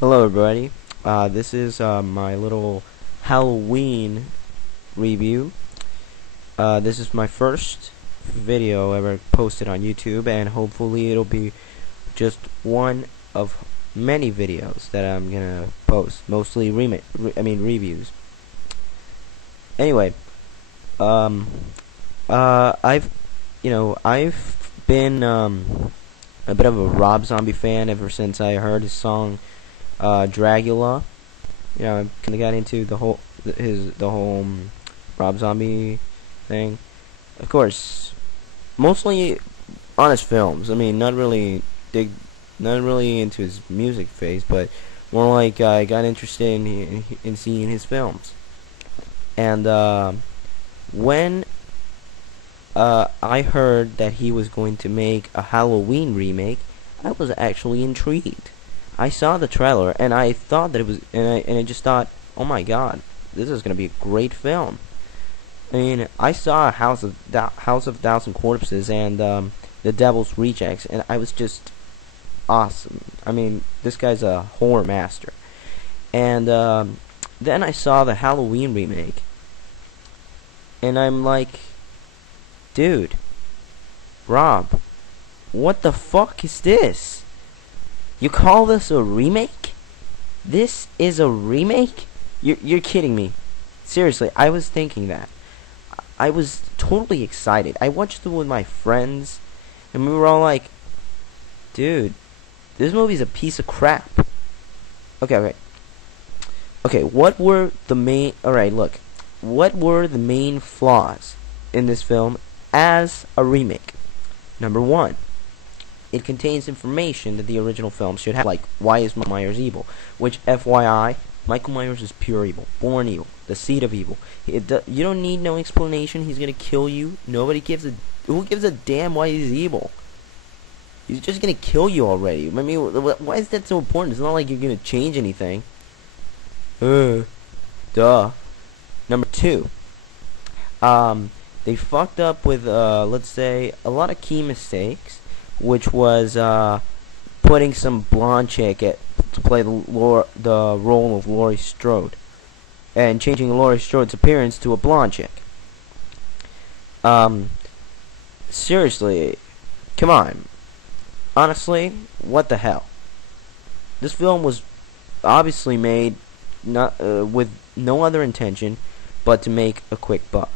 Hello everybody, this is my little Halloween review. This is my first video ever posted on YouTube, and hopefully it'll be just one of many videos that I'm gonna post, mostly reviews. Anyway, um, I've been a bit of a Rob Zombie fan ever since I heard his song Dragula. I kind of got into the whole Rob Zombie thing. Of course, mostly on his films. I mean, not really into his music phase, but more like I got interested in seeing his films. And when I heard that he was going to make a Halloween remake, I was actually intrigued. I saw the trailer and I thought that it was, and I just thought, oh my god, this is gonna be a great film. I mean, I saw House of Thousand Corpses and The Devil's Rejects, and I was just awesome. I mean, this guy's a horror master. And then I saw the Halloween remake, and I'm like, dude, Rob, what the fuck is this? You call this a remake? This is a remake? You're kidding me. Seriously, I was thinking that. I was totally excited. I watched it with my friends, and we were all like, dude, this movie's a piece of crap. Okay, what were the main... Alright, look. What were the main flaws in this film as a remake? Number one, it contains information that the original film should have, like, why is Michael Myers evil? Which, FYI, Michael Myers is pure evil, born evil, the seed of evil. You don't need no explanation. He's gonna kill you. Who gives a damn why he's evil? He's just gonna kill you already. I mean, why is that so important? It's not like you're gonna change anything. Duh. Number two, they fucked up with, let's say, a lot of key mistakes, which was putting some blonde chick to play the role of Laurie Strode, and changing Laurie Strode's appearance to a blonde chick. Seriously, come on. Honestly, what the hell? This film was obviously made not with no other intention but to make a quick buck.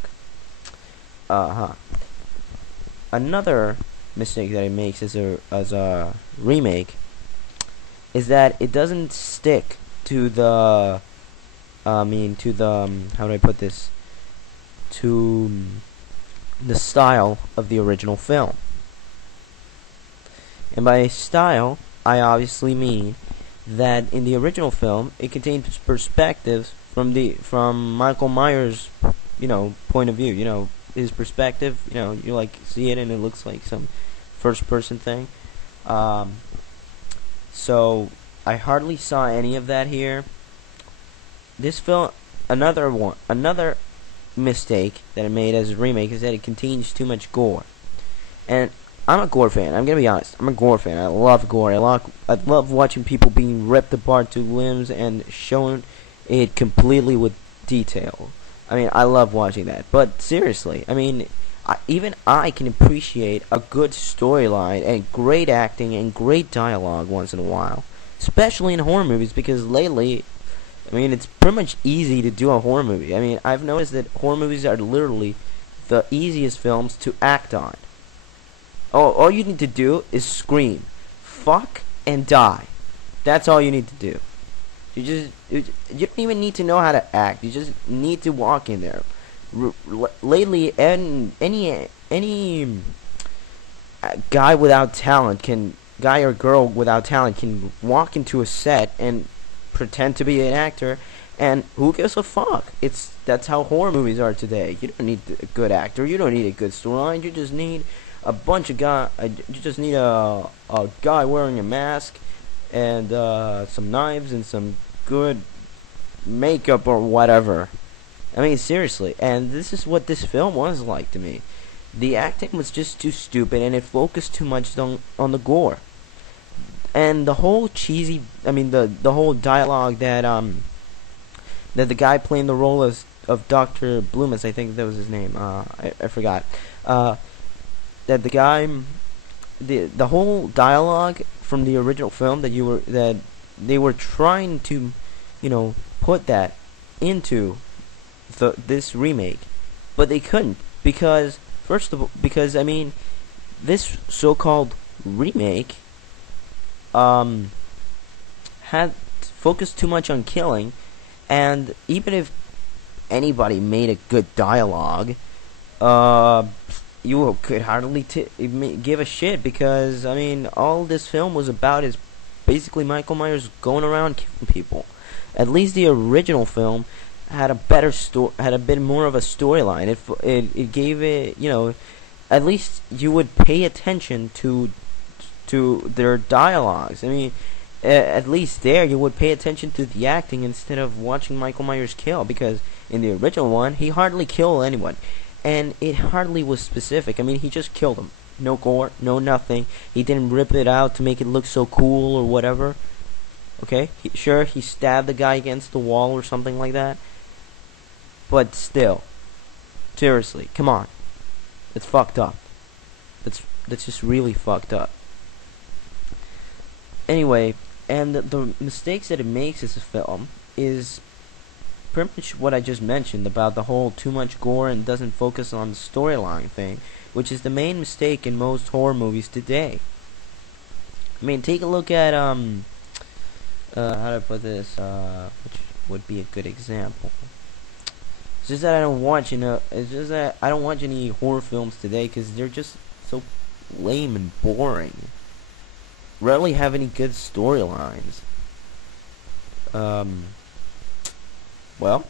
Another mistake that it makes as a remake is that it doesn't stick to the how do I put this, to the style of the original film. And by style, I obviously mean that in the original film it contains perspectives from Michael Myers, point of view, his perspective, you like see it and it looks like some first person thing. So I hardly saw any of that here. This film, another mistake that it made as a remake is that it contains too much gore. And I'm a gore fan. I'm gonna be honest. I'm a gore fan. I love gore. I love watching people being ripped apart to limbs and showing it completely with detail. I mean, I love watching that. But seriously, I mean, even I can appreciate a good storyline and great acting and great dialogue once in a while, especially in horror movies, because lately, I mean, it's pretty much easy to do a horror movie. I mean, I've noticed that horror movies are literally the easiest films to act on. All you need to do is scream, fuck, and die. That's all you need to do. You don't even need to know how to act. You just need to walk in there. Lately, any guy or girl without talent can walk into a set and pretend to be an actor, and who gives a fuck? That's how horror movies are today. You don't need a good actor. You don't need a good storyline. You just need a bunch of you just need a guy wearing a mask and some knives and some good makeup or whatever. I mean, seriously. And this is what this film was like to me. The acting was just too stupid, and it focused too much on the gore. and the whole cheesy, I mean the whole dialogue that the guy playing the role of Dr. Bloomis, I think that was his name. I forgot. That the guy, the whole dialogue from the original film that they were trying to, put that into this remake, but they couldn't because first of all, because I mean, this so-called remake had focused too much on killing, and even if anybody made a good dialogue, you could hardly give a shit, because I mean, all this film was about is basically Michael Myers going around killing people. At least the original film had a better had a bit more of a storyline. It gave it, at least you would pay attention to their dialogues. I mean, at least there you would pay attention to the acting instead of watching Michael Myers kill, because in the original one he hardly killed anyone, and it hardly was specific. I mean, he just killed them. No gore, no nothing. He didn't rip it out to make it look so cool or whatever. Okay, sure, he stabbed the guy against the wall or something like that, but still, seriously, come on, it's fucked up. That's just really fucked up. Anyway, and the mistakes that it makes as a film is pretty much what I just mentioned about the whole too much gore and doesn't focus on the storyline thing, which is the main mistake in most horror movies today. I mean, take a look at how to put this, which would be a good example. It's just that I don't watch, it's just that I don't watch any horror films today because they're just so lame and boring. Rarely have any good storylines. Well,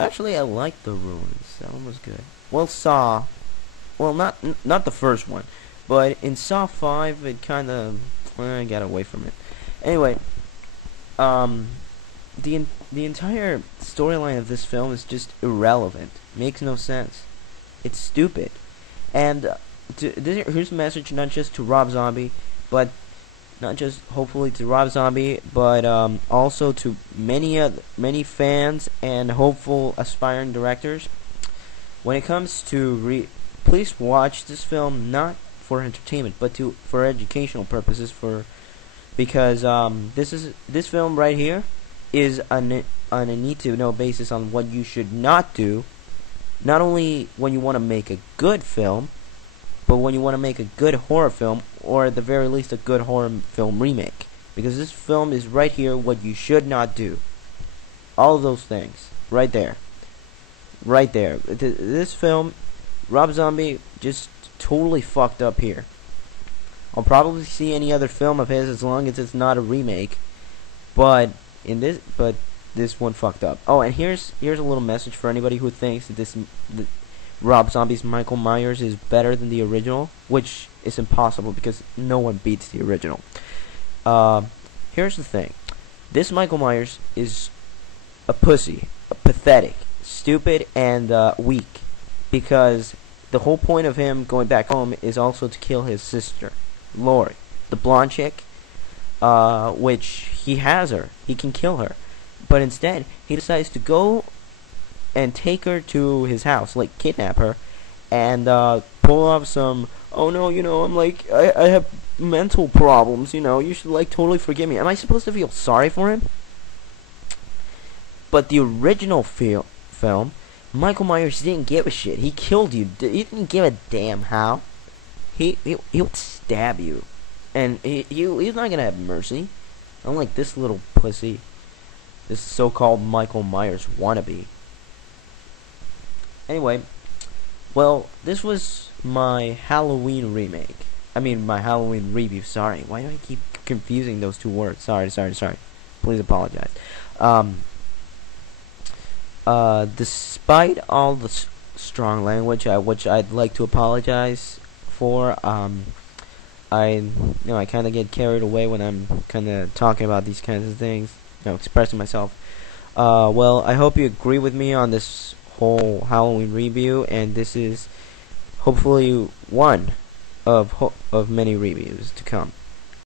actually I liked The Ruins. That one was good. Well, Saw, well, not the first one, but in Saw 5 it kind of got away from it. Anyway, the entire storyline of this film is just irrelevant. Makes no sense. It's stupid. And here's a message not just to Rob Zombie, but not just hopefully to Rob Zombie, but also to many fans and hopeful aspiring directors. When it comes to please watch this film not for entertainment, but for educational purposes. Because this film right here is on a need to know basis on what you should not do. Not only when you want to make a good film, but when you want to make a good horror film, or at the very least a good horror film remake. Because this film is right here what you should not do. All of those things. Right there. Right there. This film, Rob Zombie just totally fucked up here. I'll probably see any other film of his as long as it's not a remake. But this one fucked up. Oh, and here's a little message for anybody who thinks that Rob Zombie's Michael Myers is better than the original, which is impossible because no one beats the original. Here's the thing. This Michael Myers is a pussy, pathetic, stupid, and weak, because the whole point of him going back home is also to kill his sister, Lori, the blonde chick, which he has her. He can kill her. But instead, he decides to go and take her to his house, like kidnap her, and pull off some, oh no, I'm like, I have mental problems, you should like totally forgive me. Am I supposed to feel sorry for him? But the original film, Michael Myers didn't give a shit. He killed you. He didn't give a damn how. He would stab you, and he's not gonna have mercy. Unlike this little pussy, this so-called Michael Myers wannabe. Anyway, well, this was my Halloween remake. I mean, my Halloween review. Sorry, why do I keep confusing those two words? Sorry. Please apologize. Despite all the strong language, which I'd like to apologize for, I kind of get carried away when I'm kind of talking about these kinds of things, expressing myself. Well, I hope you agree with me on this whole Halloween review, and this is hopefully one of many reviews to come.